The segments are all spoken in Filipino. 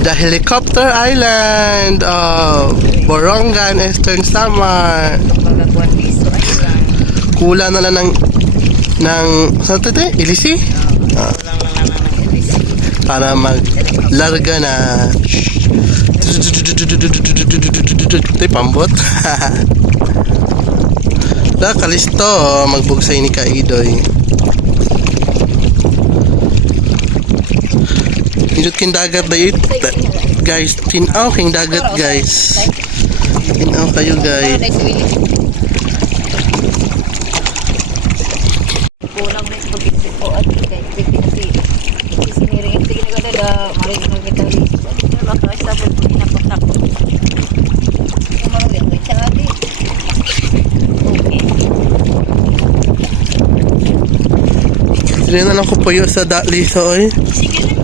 The Helicopter Island of Borongan, Eastern Samar. Kulang na lang ng saan ito? Ilisi? Para maglarga na. Ito pambot. Kalisto, magbugsay ni Kaidoy. Hindot king dagat na yun. Guys, tinaw king dagat guys. Tinaw kayo guys. Kulang na ito po at siniring ito ginagawa na marinig kita ulit. Makakasabot po pinapunta ko. Marunong ito ati. Okay. Sino na lang ko puyo sa liso oy. Sige na.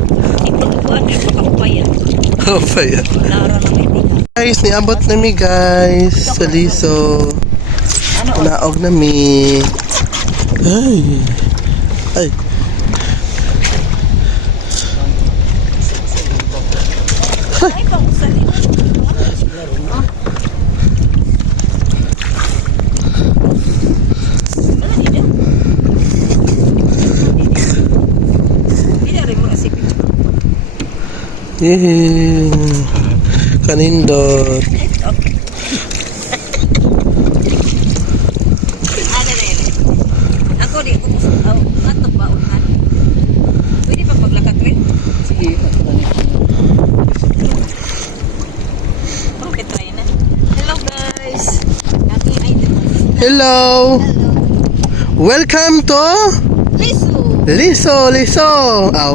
Kapaya. Guys, niabot na mi guys sa liso. Naog na mi. Ay. Kanindot. Ako di ko ngatok ba unahan. Pwede pa paglakad rin? Sige. Okay, try na. Hello guys. Hello. Welcome to Liso. Aw.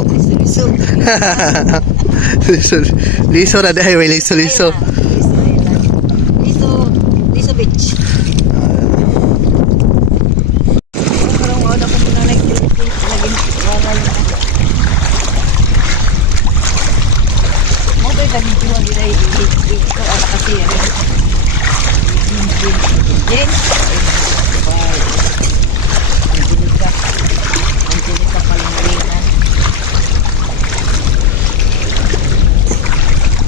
Liso na dahil may liso. Liso beach. Parang wala ko muna nag-Philippines. Mo ba yung dito nila ito ala kasi Jen. Angelica Palmerinan.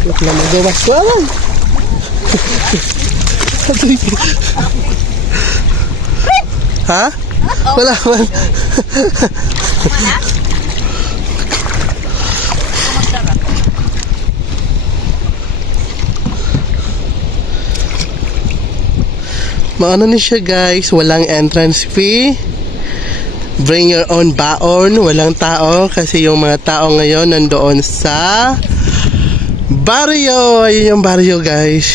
Wala magawas ko lang. Ha? Wala man. Maano ni siya guys, walang entrance fee. Bring your own baon, walang tao kasi yung mga tao ngayon nandoon sa barrio. Ayun yung barrio guys,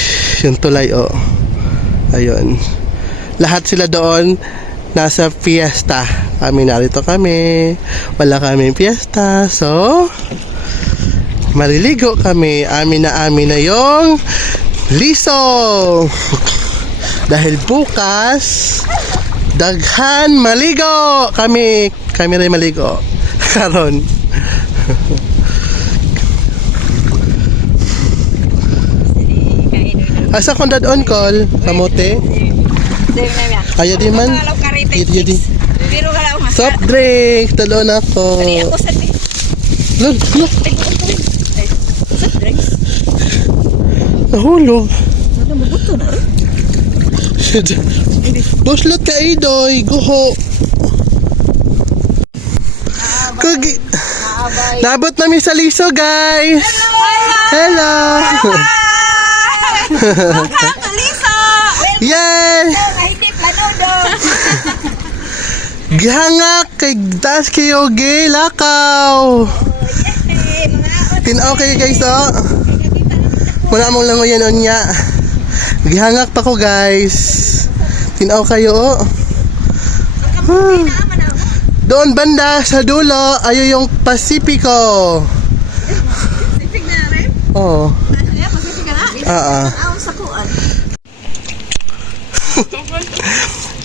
yung tulay oh. Ayun. Lahat sila doon nasa fiesta. Kami narito kami. Wala kaming fiesta. So maliligo kami. Amin na yung liso. Dahil bukas daghan maligo kami rin maligo karon. Asa kong dadon call kamote ayo di man di soft drink talon ako look Soft drinks. nahulog Mabuto na. Buslot ka idoy, guho. Kugi. Nabot namin sa liso, guys. Hello. Welcome to Liso. Yay! Kahitip lanudo. Gihangak kay das kayo gay lakaw. Tinaw kayo guys, oh. Muna mong langoy yan niya. Gihangak pa ko guys. Tinaw kayo oh. Doon banda sa dulo ayo yung Pasipiko. Pacific na rin? Oo. Pacific na? Sa kuan.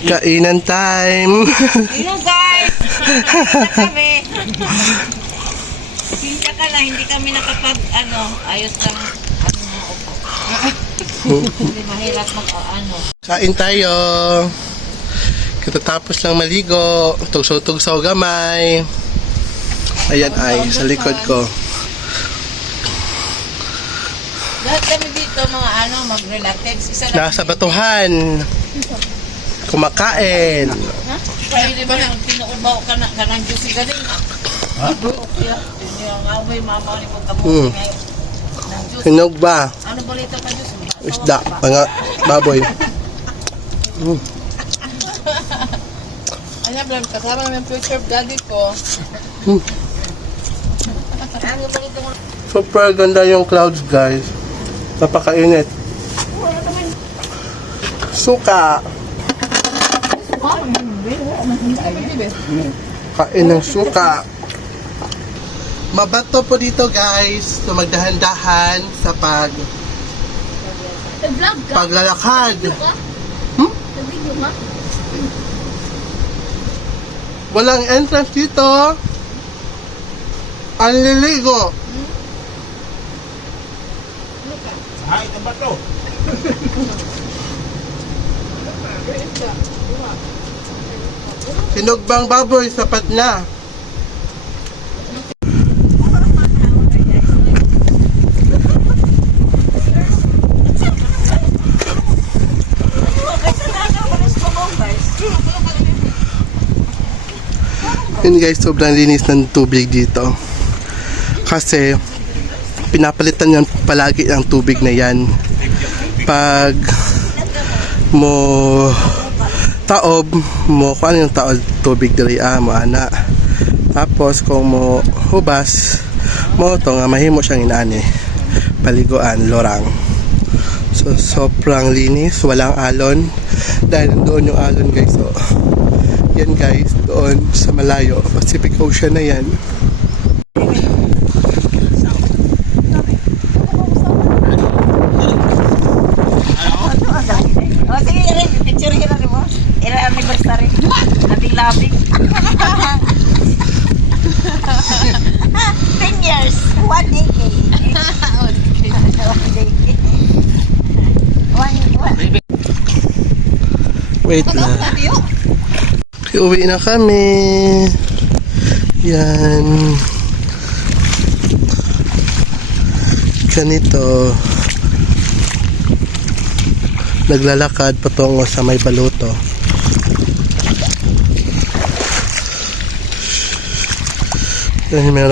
Kainan time. Hello guys. Kami. Pinta ka lang, hindi kami nakapag ayos lang hindi mahirap Kain tayo. Katatapos lang maligo. Tugso-tugso gamay. Ayan ay, sa likod ko. kami dito mga ano, mag-relatives. Isa lang. Nasa batuhan. Kumakain. Ha? Kaya di ba nang tinuubaw ka na kanang juicy galing? Ha? Kaya, hindi ang away mama ni pagkabuti ngayon. Nang juice. Hinog ba? Ano balita ka juice? Isda. Mga baboy. Ano ba, kasama namin future daddy ko. Ano balita mo? Super ganda yung clouds, guys. Napakainit. Suka. Kain ng suka. Mabato po dito, guys. So magdahan-dahan sa paglalakad. Walang entrance dito. Ang liligo. Ay, tempat to. Sinugbang baboy, sapat na. Yun guys, sobrang linis ng tubig dito. Kasi pinapalitan yan palagi ang tubig na yan. Pag mo taob mo, kung ano yung taob tubig diri mo ana. Tapos kung mo hubas mo to nga mahimo siyang inaani paliguan, lorang. So sobrang linis, walang alon dahil doon yung alon guys. So yan guys, doon sa malayo Pacific Ocean na yan. O sige, picture hira rin mo. Ira anniversary. Labing-labing. 10 years. 1 decade. 1 decade. Wait na. Uwi na kami. Yan. Ganito. Naglalakad patungo sa may baluto. Yan, meron